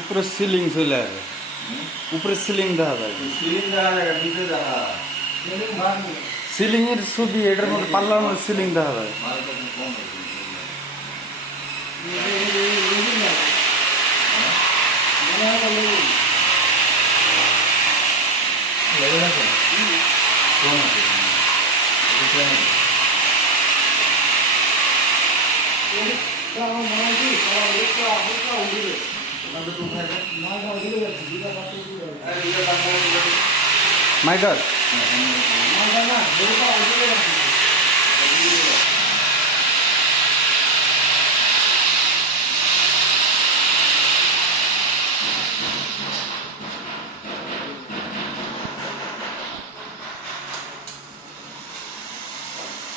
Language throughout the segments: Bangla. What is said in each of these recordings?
উপরে সিলিং চলে আসে, উপরে সিলিং দেখা যায়, সিলিং দেখা যায়, নিচে দেখা সিলিং এর ছবি এটার মধ্যে পাল্লার মধ্যে সিলিং দেখা যায়। মালটা কম লেগে আছে, কম আছে। মাইকার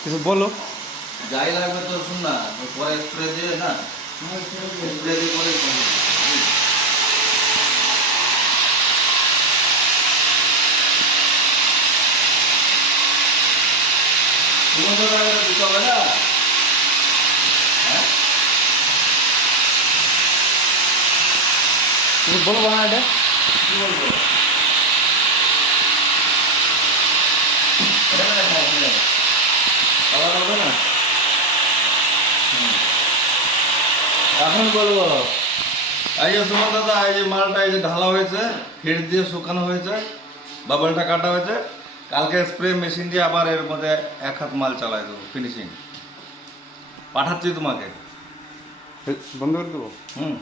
কিছু বলো। যাই লাগবে তো শুন না, পরে স্প্রে দিয়ে না, স্প্রে দিয়ে পরে দিতে হবে না। হ্যাঁ, কিছু বলবো না এটা কি বলবো? এটা না খাই আবার হবে না। এখন বলবো, এই যে সুমন দাদা, এই যে মালটা এই যে ঢালা হয়েছে, হিট দিয়ে শুকানো হয়েছে, বাবলটা কাটা হয়েছে, কালকে স্প্রে মেশিন দিয়ে আবার এর মধ্যে এক হাত মাল চালাই দেবো, ফিনিশিং পাঠাচ্ছি তোমাকে। বন্ধ করে দেবো। হুম।